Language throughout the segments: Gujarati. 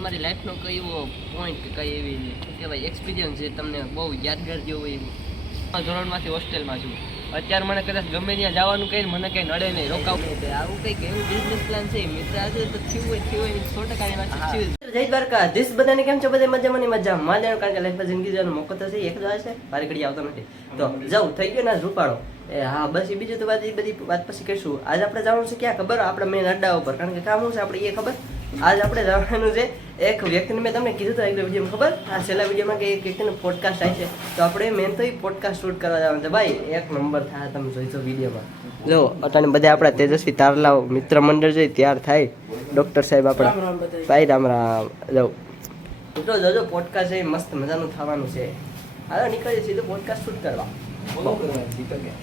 તમારી લાઈફનો કઈ એવો પોઈન્ટ કે કઈ એવી કહેવાય એક્સપિરિયન્સ જે તમને બહુ યાદગાર જેવો હોય એવું? ધોરણમાંથી હોસ્ટેલમાં છું. અત્યારે મને કદાચ ગમે ત્યાં જવાનું કહીને મને કંઈ નડે નહીં રોકાવું. આવું કંઈક એવું બિઝનેસ પ્લાન છે મિત્ર આજે તો થયું હોય થયું હોય સો ટકા જય દ્વારકા દિસ બધાને કેમ છો? બધા મજામાં ની મજા? માં લેવાનું કારણ કે લાઈફમાં જિંદગી જવાનો મોકો તો છે એક જ છે. મારી ઘડી આવતો નથી. તો જાઉં થઈ ગયો ને રૂપાળો. એ હા બસ એ બીજું તો વાત એ બધી વાત પછી કહીશું આજે આપણે જવાનું છે ક્યાં? ખબર? આપણે મેન અડ્ડા ઉપર. કારણ કે કામ શું છે? આપણે એ ખબર? આજ આપણે જવાનું છે એક વ્યક્તિને મેં તમને કીધું હતું એક વિડીયોમાં ખબર? આ છેલ્લા વિડીયોમાં કે એક વ્યક્તિનું પોડકાસ્ટ આવે છે. તો આપણે મેન તો એ પોડકાસ્ટ શૂટ કરવા જવાનું છે. ભાઈ એક નંબર થાય તમે જોઈશો વિડીયોમાં જો અત્યારે બધા આપણા તેજસ્વી તારલાઓ મિત્ર મંડળ છે તૈયાર થાય ડૉક્ટર સાહેબ આપણા. ભાઈ રામ રામ. જો. મિત્રો જોજો પોડકાસ્ટ એ મસ્ત મજાનું થવાનું છે. હાલો નીકળીએ સીધું પોડકાસ્ટ શૂટ કરવા.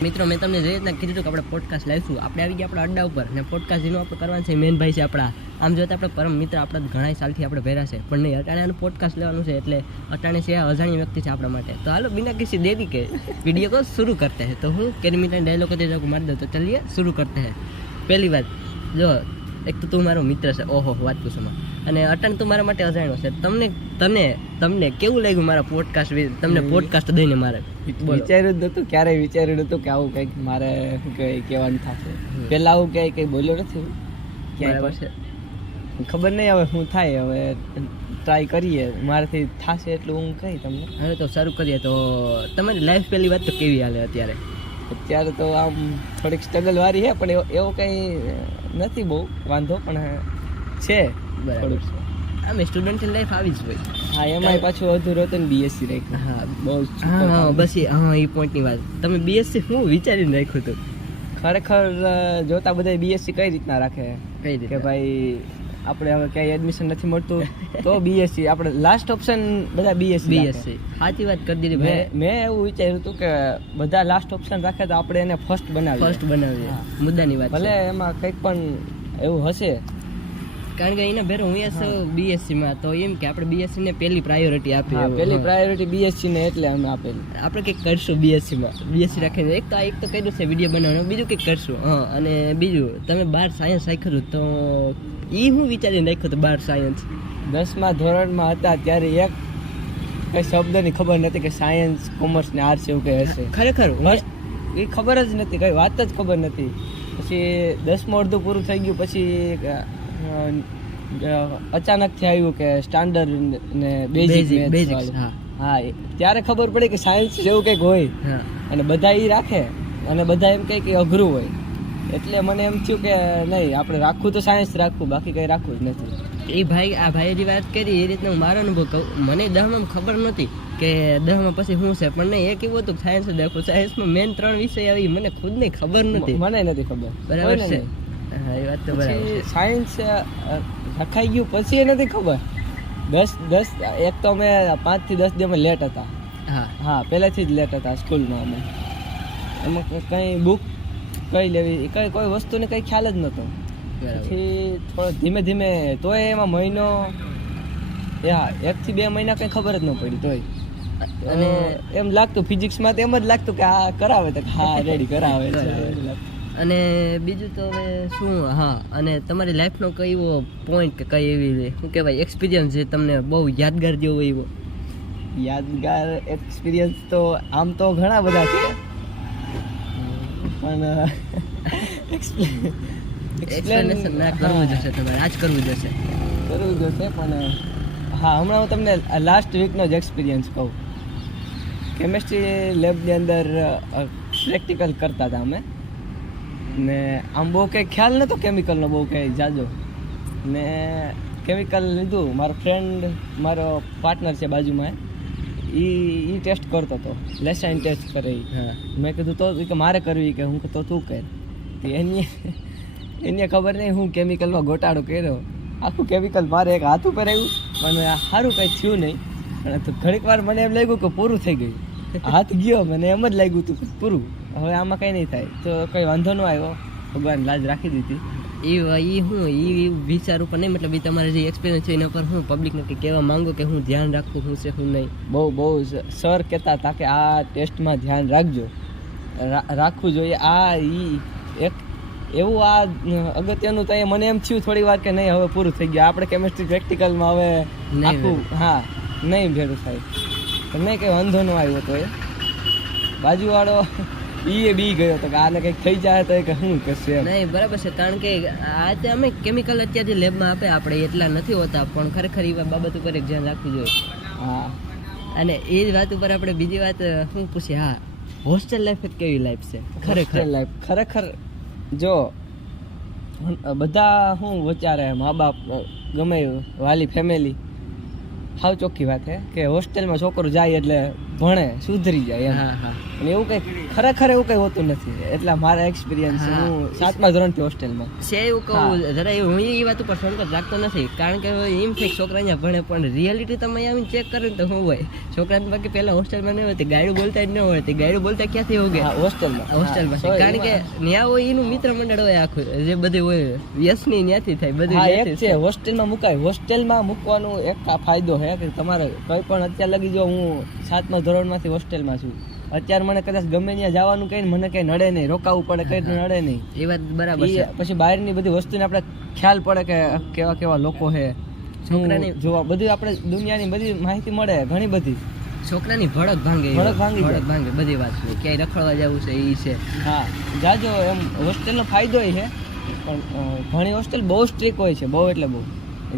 મિત્રો, મેં તમને જે રીતના કીધું કે આપણે પોડકાસ્ટ લાવીશું આપણે આવી ગયા આપણા અડ્ડા ઉપર ને પોડકાસ્ટ જેનો આપણે કરવાનું છે મેન ભાઈ છે આપણા. આમ જોતા આપણે પરમ મિત્ર આપણા ઘણા સાલથી આપણે ભેરા છે. પણ નહીં અટાણાનું પોડકાસ્ટ લેવાનું છે એટલે અટાણે છે, અજાણી વ્યક્તિ છે આપણા માટે. તો હાલો, બિના કિસી દેવી કે વીડિયો કો શરૂ કરતા હે. તો હું કેરી મિત્ર ડાયલોગ મારી દઉં. તો ચલીએ, શરૂ કરતે હે. પહેલી વાત, જો એક તો તું મારો મિત્ર છે. ઓહો વાત પૂછો માં. અને અટન તું મારા માટે અજાણ્યો છે. તમને તને તમને કેવું લાગ્યું મારા પોડકાસ્ટ તમને પોડકાસ્ટ દઈને મારે? વિચાર્યું જ નતું ક્યારેય વિચાર્યું નતું કે આવું કંઈક મારે કહેવાય કહેવાનું થશે. પહેલાં આવું ક્યાંય કંઈ બોલ્યો નથી. ક્યાંય ખબર નહીં હવે શું થાય હવે ટ્રાય કરીએ. મારાથી થશે એટલું હું કહી તમને. હવે તો શરૂ કરીએ તો તમારી લાઈફ પહેલી વાત તો કેવી હાલે અત્યારે? અત્યારે તો આમ થોડીક સ્ટ્રગલ વાળી છે પણ એવો એવો કંઈ નથી બહુ વાંધો પણ છે. બરાબર આમ સ્ટુડન્ટ લાઈફ આવી જ હોય. હા એમાં પાછું અધૂરો હતું ને બીએસસી રાખ્યું. હા બહુ હા હા બસ એ હા એ પોઈન્ટની વાત. તમે બીએસસી હું વિચારીને રાખ્યું હતું? ખરેખર જોતા બધા બીએસસી કઈ રીતના રાખે? કઈ કે ભાઈ આપણે હવે ક્યાંય એડમિશન નથી મળતું તો બીએસસી આપણે લાસ્ટ ઓપ્શન બધા બીએસસી બીએસસી સાચી વાત કરી દીધી મેં મેં એવું વિચાર્યું હતું કે બધા લાસ્ટ ઓપ્શન રાખે તો આપણે એને ફર્સ્ટ બનાવીએ. ફર્સ્ટ બનાવીએ. મુદ્દાની વાત ભલે એમાં કંઈક પણ એવું હશે. કારણ કે એના ભેર હું એસ બીએસસી માં તો એમ કે આપણે બીએસસી ને પહેલી પ્રાયોરિટી આપી પહેલી. પ્રાયોરિટી બીએસસી ને એટલે અમે આપેલી. આપણે કંઈક કરશું બીએસસી માં. બીએસસી રાખીને. એક તો એક તો કર્યું છે વીડિયો બનાવવાનું બીજું કંઈક કરશું. હા અને બીજું તમે બાર સાયન્સ રાખ્યું તો એ હું વિચારી નાખ્યો હતો બાર સાયન્સ દસમા ધોરણમાં હતા ત્યારે એક કઈ શબ્દની ખબર નથી કે સાયન્સ કોમર્સ ને આર્ટ્સ એવું કઈ હશે. ખરેખર એ ખબર જ નથી કઈ વાત જ ખબર નથી. પછી દસમું અડધું પૂરું થઈ ગયું પછી અચાનકથી આવ્યું કે સ્ટાન્ડર્ડ ને બેઝિક હા. ત્યારે ખબર પડી કે સાયન્સ જેવું કંઈક હોય. અને બધા એ રાખે. અને બધા એમ કહે કે અઘરું હોય. એટલે મને એમ થયું કે નહીં આપણે રાખવું તો સાયન્સ રાખવું બાકી કંઈ રાખવું જ નથી. એ ભાઈ આ ભાઈની વાત કરી એ રીતના હું મારો અનુભવ કહું મને દહમાં ખબર નહોતી કે દહમાં પછી શું છે પણ નહીં એક એવું હતું કે સાયન્સ જ રાખવું સાયન્સમાં મેન ત્રણ વિષય આવી મને ખુદને ખબર નથી મને નથી ખબર. બરાબર છે? હા એ વાત તો બરાબર સાયન્સ રખાઈ ગયું પછી એ નથી ખબર. દસ દસ એક તો અમે પાંચથી દસ દિવસ લેટ હતા. હા. હા પહેલાંથી જ લેટ હતા સ્કૂલમાં અમે. એમાં કંઈ બુક કઈ લેવી? કઈ કોઈ વસ્તુને કઈ ખ્યાલ જ નહોતો. પછી થોડો ધીમે ધીમે તોય એમાં મહિનો હા એક થી બે મહિના કઈ ખબર જ ન પડી તોય. અને એમ લાગતું ફિઝિક્સમાં તો એમ જ લાગતું કે આ કરાવે તો હા રેડી કરાવે. અને બીજું તો હવે શું હા અને તમારી લાઈફનો કઈ એવો પોઈન્ટ કે કઈ એવી શું કહેવાય? એક્સપિરિયન્સ જે તમને બહુ યાદગાર જેવો એવો. યાદગાર એક્સપિરિયન્સ તો આમ તો ઘણા બધા છે. પણ એક્સપ્લેનેશન ના કરવું જશે તમારે આજ કરવું જશે. કરવું જોશે પણ હા હમણાં હું તમને લાસ્ટ વીકનો જ એક્સપિરિયન્સ કહું. કેમેસ્ટ્રી લેબની અંદર પ્રેક્ટિકલ કરતા હતા અમે. ને આમ બહુ કંઈ ખ્યાલ નહોતો કેમિકલનો બહુ કંઈ જાજો. ને કેમિકલ લીધું. મારો ફ્રેન્ડ મારો પાર્ટનર છે બાજુમાં. એ એ ટેસ્ટ કરતો હતો લેસાઇન ટેસ્ટ કરે મેં કીધું તો કે મારે કરવી કે? હું તો તું કર. એની એને ખબર નહીં હું કેમિકલમાં ગોટાળો કર્યો. આખું કેમિકલ મારે એક હાથ ઉપર આવ્યું. પણ આ સારું કંઈ થયું નહીં. પણ ઘણીક વાર મને એમ લાગ્યું કે પૂરું થઈ ગયું. હાથ ગયો મને એમ જ લાગ્યું હતું પૂરું. હવે આમાં કંઈ નહીં થાય. તો કંઈ વાંધો ન આવ્યો. ભગવાન લાજ રાખી દીધી. એ એ હું એ વિચાર ઉપર નહીં મતલબ એ તમારે જે એક્સપિરિયન્સ છે એના પર હું પબ્લિકને કંઈ કહેવા માંગો કે હું ધ્યાન રાખું હું છે હું નહીં? બહુ બહુ સર કહેતા હતા કે આ ટેસ્ટમાં ધ્યાન રાખજો. રાખવું જોઈએ. આ ઈ એક એવું આ અગત્યનું તો એ મને એમ થયું થોડી વાર કે નહીં હવે પૂરું થઈ ગયું. આપણે કેમિસ્ટ્રી પ્રેક્ટિકલમાં હવે આખું હા નહીં ભેડું થાય. તો નહીં કંઈ વાંધો ન આવ્યો તો એ બાજુવાળો ઈ એ બી ગયો તો કે આને કંઈક થઈ જાય તો કે શું કરશે નહીં બરાબર છે કારણ કે આ તે અમે કેમિકલ અત્યારે લેબમાં આપે આપણે એટલા નથી હોતા પણ ખરેખર એ બાબત ઉપર એક ધ્યાન રાખવું જોઈએ. હા. અને એ જ વાત ઉપર આપણે બીજી વાત શું પૂછીએ? હા હોસ્ટેલ લાઈફ કેવી લાઈફ છે? ખરેખર. લાઈફ ખરેખર જો બધા શું વિચારે મા બાપ ગમે વાલી ફેમિલી હાવ ચોખ્ખી વાત છે કે હોસ્ટેલમાં છોકરો જાય એટલે ભણે સુધરી જાય હા હા. અને એવું કઈ ખરેખર એવું કઈ હોતું નથી. એટલા મારા એક્સપિરિયન્સ હું. સાતમા ધોરણથી હોસ્ટેલમાં છે એવું કહું જરા હું એ વાત ઉપર સંકોચ રાખતો નથી. કારણ કે એમ કે છોકરા અહીંયા ભણે પણ રિયાલિટી તમે આવીને ચેક કરો તો શું હોય? છોકરા બાકી પહેલા હોસ્ટેલમાં નહીં હોય તે ગાયડું બોલતા જ ન હોય. તે ગાયડું બોલતા ક્યાંથી હોગે? હોસ્ટેલમાં હોસ્ટેલમાં કારણ કે ત્યાં હોય એનું મિત્ર મંડળ હોય આખું જે બધું હોય વ્યસની ત્યાંથી થાય બધું છે હોસ્ટેલમાં મુકાય. હોસ્ટેલમાં મૂકવાનું એક ફાયદો છે કે તમારે કોઈ પણ અત્યારે લગી જો હું સાતમા ધોરણમાંથી હોસ્ટેલમાં છું અત્યારે મને કદાચ ગમે ત્યાં જવાનું કઈ મને કઈ નડે નહીં રોકાવું પડે કઈ નડે નહીં. એ વાત બરાબર છે. પછી બહારની બધી વસ્તુને આપણે ખ્યાલ પડે કે કેવા કેવા લોકો છે છોકરાની- જોવા બધી આપણે દુનિયાની બધી માહિતી મળે ઘણી બધી. છોકરાની ભડક ભાંગે ભડક ભાંગી ભડક ભાંગે બધી વાત ક્યાંય રખડવા જવું છે એ છે. હા જાજો એમ હોસ્ટેલનો ફાયદો છે પણ ઘણી હોસ્ટેલ બહુ સ્ટ્રીક હોય છે બહુ એટલે બહુ.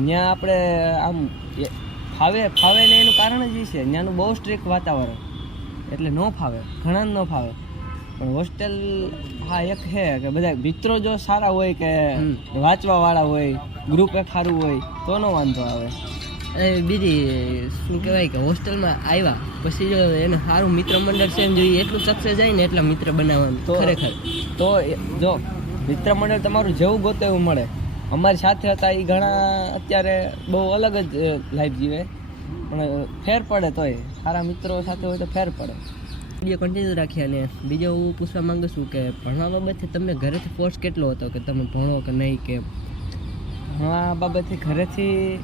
ત્યાં આપણે આમ ફાવે ફાવે ને એનું કારણ જ એ છે ત્યાંનું બહુ સ્ટ્રિક વાતાવરણ. એટલે ન ફાવે ઘણા ન ફાવે. પણ હોસ્ટેલ હા એક છે કે બધા મિત્રો જો સારા હોય કે વાંચવાવાળા વાંચવા વાળા હોય ગ્રુપ એક સારું હોય તો નો વાંધો આવે. બીજી શું કહેવાય કે હોસ્ટેલમાં આવ્યા પછી જો એને સારું મિત્ર મંડળ છે એમ જોઈએ એટલું સક્સેસ જાય ને એટલા મિત્ર બનાવવાનું તો ખરેખર. તો જો મિત્ર મંડળ તમારું જેવું ગોતે એવું મળે. અમારી સાથે હતા એ ઘણા અત્યારે બહુ અલગ જ લાઈફ જીવે. પણ ફેર પડે તોય. સારા મિત્રો સાથે હોય તો ફેર પડે. વીડિયો કન્ટિન્યુ રાખીએ અને બીજો હું પૂછવા માંગુ છું કે ભણવા બાબતે તમને ઘરેથી ફોર્સ કેટલો હતો? કે તમે ભણો કે નહીં કે ભણવા બાબતે ઘરેથી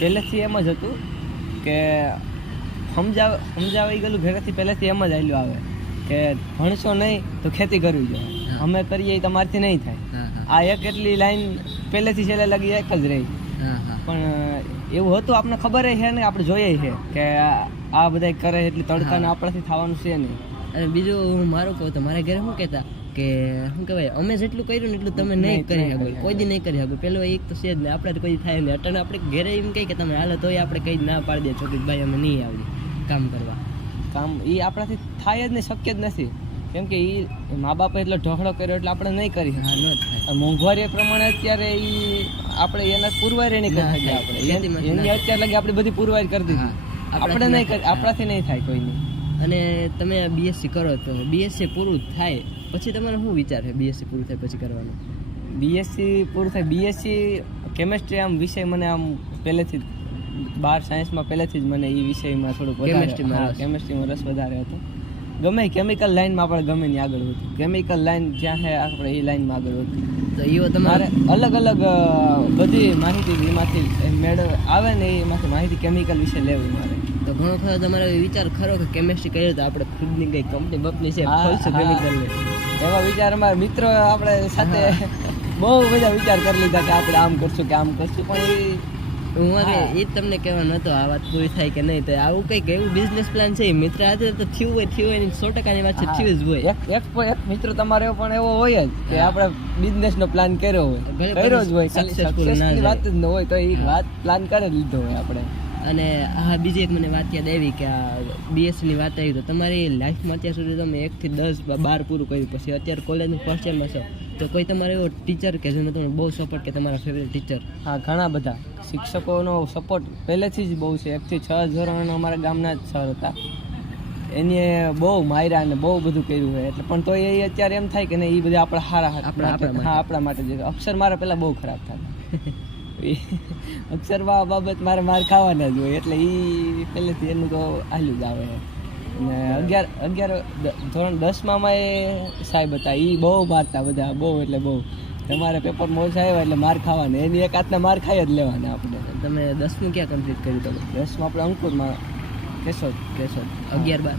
પહેલેથી એમ જ હતું કે સમજાવ સમજાવાઈ ગયેલું ઘરેથી પહેલેથી એમ જ આવેલું આવે કે ભણશો નહીં તો ખેતી કરવી જોઈએ. અમે કરીએ તમારથી નહીં થાય. આ એક એટલી લાઈન પહેલેથી છેલ્લે લગી એક જ રહી. પણ એવું હતું આપણને ખબર છે ને આપણે જોઈએ છે કે આ- બધા કરે એટલી તડકાને આપણાથી થવાનું છે નહીં. અને બીજું હું મારું કહું તો મારા ઘરે શું કહેતા કે શું કહેવાય અમે જેટલું કર્યું ને એટલું તમે નહીં નહીં, કરી શકો. કોઈ દી નહીં કરી શકો. પેલો એક તો છે જ ને આપણે તો કોઈ થાય નહીં. અટાણે આપણે ઘરે એમ કહે કે તમે હાલો તોય આપણે કંઈ ના પાડી દે. છોકરી ભાઈ અમે નહીં આવડી કામ કરવા. કામ એ આપણાથી થાય જ નહીં શક્ય જ નથી. કેમ કે એ મા બાપે એટલો ઢોકળો કર્યો એટલે આપણે નહીં કરી મોંઘવારી પ્રમાણે અત્યારે એ આપણે એના પુરવારી નહીં કરી. આપણે. એની અત્યારે લગી આપણી બધી પુરવારી કરી દીધી. આપણે નહીં કરી આપણાથી નહીં થાય કોઈની. અને તમે બીએસસી કરો તો બીએસસી પૂરું થાય. પછી તમારો શું વિચાર છે બીએસસી પૂરું થાય પછી કરવાનું? બીએસસી પૂરું થાય. બીએસસી કેમેસ્ટ્રી આમ વિષય મને આમ પહેલેથી જ બાર સાયન્સમાં પહેલેથી જ મને એ વિષયમાં થોડુંક Chemistry માં વધારે રસ. કેમેસ્ટ્રીમાં રસ વધારે હતો. ગમે કેમિકલ લાઈનમાં આપણે ગમે ને આગળ હતું કેમિકલ લાઈન જ્યાં છે આપણે એ લાઈનમાં આગળ હતું તો એવો તમારે અલગ અલગ બધી માહિતી એમાંથી મેળવ આવે ને એમાંથી માહિતી કેમિકલ વિશે લેવી મારે. તો ઘણો ખરો તમારો વિચાર ખરો કે કેમેસ્ટ્રી કહીએ તો આપણે ખુદની કઈ કંપની બપની છે ખોલશું કેમિકલ એવા વિચાર અમારા મિત્રો આપણે સાથે બહુ બધા વિચાર કરી લીધા કે આપણે આમ કરશું કે આમ કરશું પણ એ હું એ જ તમને કહેવાનો હતો આ વાત પૂરી થાય કે નહીં તો આવું કંઈક એવું બિઝનેસ પ્લાન છે મિત્ર હાથે તો થયું હોય થયું હોય સો ટકાની વાત છે થયું જ હોય. એક એક મિત્ર તમારે પણ એવો હોય જ કે આપણે બિઝનેસ નો પ્લાન કર્યો હોય. કર્યો જ હોય સક્સેસફુલ ના વાત જ ન હોય તો એ વાત પ્લાન કરી લીધો હોય આપણે. અને હા બીજી એક મને વાત યાદ આવી કે આ બીએસસી ની વાત આવી તો તમારી લાઈફમાં અત્યાર સુધી તમે એકથી દસ બાર પૂરું કર્યું પછી અત્યારે કોલેજનું ફર્સ્ટ યરમાં છો. તો કોઈ તમારો એવો ટીચર કે જેનો તમને બહુ સપોર્ટ કે તમારા ફેવરેટ ટીચર હા ઘણા બધા. શિક્ષકોનો સપોર્ટ પહેલેથી જ બહુ છે. એકથી છ ધોરણ અમારા ગામના જ સર હતા. એને બહુ માર્યા અને બહુ બધું કર્યું હોય. એટલે પણ તો એ અત્યારે એમ થાય કે નહીં એ બધા આપણા સારા આપણા-. હા આપણા માટે જ અક્ષર મારા પહેલાં બહુ ખરાબ થતા એ અક્ષરમાં બાબત મારે માર ખાવાના જ હોય. એટલે એ પહેલેથી એનું તો હાલ્યું જ આવે. અને અગિયાર અગિયાર ધોરણ દસમાં એ સાહેબ હતા એ બહુ મારતા બધા બહુ એટલે બહુ. તમારે પેપર મોજ આવ્યા એટલે માર ખાવાના એની એક હાથના માર ખાઈ જ લેવાના આપણે. તમે દસમું ક્યાં કમ્પ્લીટ કર્યું તમે? દસમાં આપણે અંકુરમાં કેશોદ કેશોદ. અગિયાર બાર.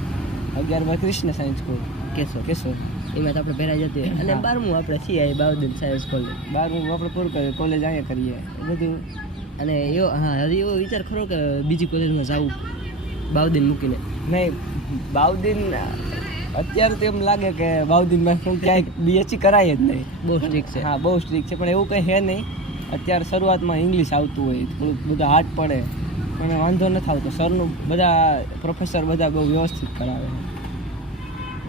અગિયાર બાર કૃષ્ણ સાયન્સ સ્કૂલ કેશોદ. કેશોદ. એમાં તો આપણે પહેલાં જતી હોય અને બારમું આપણે છીએ બાઉદ્દીન સાયન્સ કોલેજ બારમું આપણે પૂરું કર્યું કોલેજ અહીંયા કરીએ. બધું. અને એવો હા હજી એવો વિચાર ખરો કે બીજી કોલેજમાં જવું? બાઉદ્દીન મૂકીને. નહીં બાઉદીન અત્યારે તો એમ લાગે કે બાઉદીનમાં શું ક્યાંય બીએસસી કરાય જ નહીં. બહુ સ્ટ્રીક છે. હા બહુ સ્ટ્રીક છે પણ એવું કંઈ હે નહીં. અત્યારે શરૂઆતમાં ઇંગ્લિશ આવતું હોય થોડુંક બધા હાર્ડ પડે પણ વાંધો નથી આવતો સરનું બધા પ્રોફેસર બધા બહુ વ્યવસ્થિત કરાવે.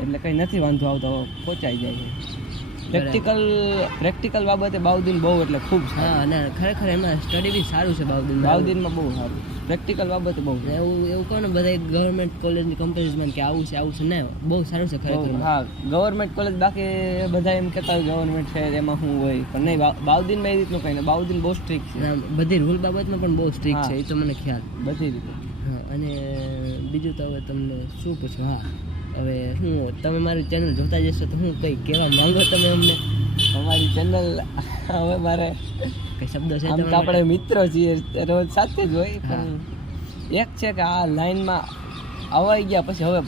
એટલે કંઈ નથી વાંધો આવતો પહોંચાઈ જાય પ્રેક્ટિકલ પ્રેક્ટિકલ બાબતે બાઉદીન બહુ એટલે ખૂબ હા અને ખરેખર એમાં સ્ટડી બી સારું છે બાઉદ્દીન બાઉદીનમાં બહુ સારું. પ્રેક્ટિકલ બાબત બહુ છે. એવું એવું કહો ને બધા ગવર્મેન્ટ કોલેજની કમ્પેરિઝનમાં કે આવું છે આવું છે. ને બહુ સારું છે ખરેખર હા ગવર્મેન્ટ કોલેજ બાકી બધા એમ કહેતા હોય ગવર્મેન્ટ છે એમાં શું હોય? પણ નહીં બા- બાઉદીનમાં એ રીતનું કંઈ નહીં. બાઉદીન બહુ સ્ટ્રિક્ટ છે. બધી રૂલ બાબતમાં પણ બહુ સ્ટ્રિક્ટ છે એ તો મને ખ્યાલ. બધી રીતે. હા અને બીજું તો હવે તમને શું પૂછું? હા હવે હું તમે મારી ચેનલ જોતા જશો તો હું કંઈ કહેવા માંગો તમે અમને? અમારી ચેનલ હવે મારે કઈ શબ્દો છે આમ તો આપણે મિત્રો છીએ રોજ સાથે જ હોય પણ એક છે કે આ લાઈનમાં અવાઈ ગયા પછી હવે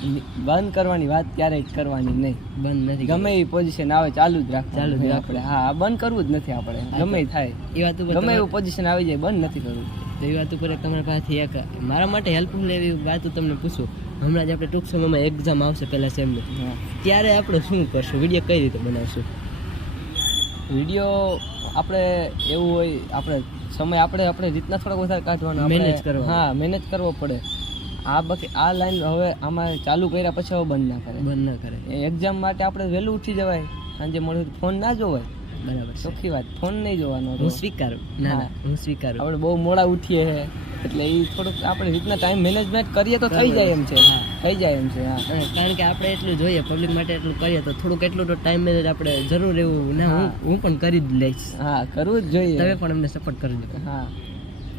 બંધ કરવાની વાત ક્યારેય કરવાની નહીં. બંધ નથી ગમે એ પોઝિશન આવે ચાલુ જ રાખ ચાલુ જ આપણે. હા બંધ કરવું જ નથી આપણે. ગમે થાય. એ વાત ઉપર ગમે એવું પોઝિશન આવી જાય બંધ નથી કરવું. તો એ વાત ઉપર તમારા પાસેથી એક મારા માટે હેલ્પફુલ એવી વાત હું તમને પૂછું. હમણાં જ આપણે ટૂંક સમયમાં એક્ઝામ આવશે પહેલાં સેમની ત્યારે આપણે શું કરશું? વીડિયો કઈ રીતે બનાવશું? વીડિયો આપણે એવું હોય આપણે સમય આપણે આપણે રીતના થોડોક વધારે કાઢવાનો મેનેજ કરવો. હા મેનેજ કરવો પડે. આ બાકી આ લાઈન હવે આમાં ચાલુ કર્યા પછી હવે બંધ ના કરે. બંધ ના કરે. એક્ઝામ માટે આપણે વહેલું ઉઠી જવાય. સાંજે મળે ફોન ના જોવાય. બરાબર ચોખ્ખી વાત ફોન નહીં જોવાનો હું સ્વીકારું. ના હા. સ્વીકારું. આપણે બહુ મોડા ઉઠીએ એટલે એ થોડુંક આપણે રીતના ટાઈમ મેનેજમેન્ટ કરીએ તો થઈ જાય એમ છે. હા. થઈ જાય એમ છે હા. કારણ કે આપણે એટલું જોઈએ પબ્લિક માટે એટલું કરીએ તો થોડુંક એટલું તો ટાઈમ મેનેજ આપણે જરૂર એવું ના હું. હું પણ કરી જ લઈશ. હા કરવું જ જોઈએ. તમે પણ અમને સપોર્ટ કરજો હા.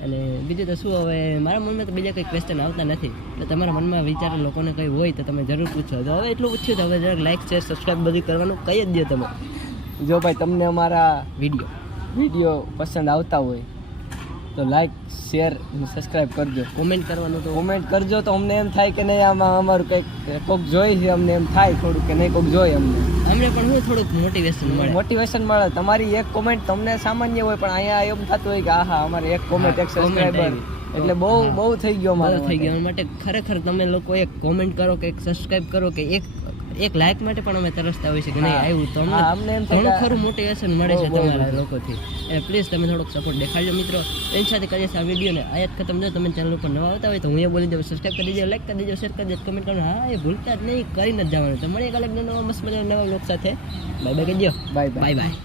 અને બીજું તો શું હવે મારા મનમાં તો બીજા કંઈ ક્વેશ્ચન આવતા નથી. એટલે તમારા મનમાં વિચાર લોકોને કંઈ હોય તો તમે જરૂર પૂછો. તો હવે એટલું પૂછ્યું તો હવે જરાક લાઈક શેર સબસ્ક્રાઈબ બધું કરવાનું કહી જ દો તમે. જો ભાઈ તમને અમારા વીડિયો. વીડિયો પસંદ આવતા હોય તો લાઈક શેર સબસ્ક્રાઈબ કરજો. કોમેન્ટ કરવાનું તો કોમેન્ટ કરજો તો અમને એમ થાય કે નહીં આમાં અમારું કંઈક કોક જોઈ છે અમને એમ થાય થોડું કે નહીં કોક જોઈ અમને. અમને પણ હું થોડુંક મોટિવેશન મળે. મોટિવેશન મળે. તમારી એક કોમેન્ટ તમને સામાન્ય હોય પણ અહીંયા એમ થતું હોય કે આહા અમારે એક કોમેન્ટ એક સબસ્ક્રાઈબર એટલે બહુ બહુ થઈ ગયો મારા થઈ ગયો. ગયું માટે ખરેખર તમે લોકો એક કોમેન્ટ કરો કે એક સબસ્ક્રાઇબ કરો કે એક એક લાઈક માટે પણ અમે તરસતા હોઈએ છીએ કે નહીં આવ્યું તો અમને ઘણું ખરું મોટિવેશન મળે છે તમારા લોકોથી. એટલે પ્લીઝ તમે થોડોક સપોર્ટ દેખાડજો મિત્રો. એની સાથે કરીએ આ વિડીયોને આયાત ખતમ. જો તમે ચેનલ ઉપર નવા આવતા હોય તો હું એ બોલી દઉં સબસ્ક્રાઈબ કરી દેજો લાઈક કરી દેજો શેર કરી દેજો કમેન્ટ કરો હા એ ભૂલતા જ નહીં કરીને જ જવાનું. તો મળીએ કાલે અલગ નવા મસ્ત મજાના નવા બ્લોગ સાથે. બાય બાય કહી દો બાય બાય બાય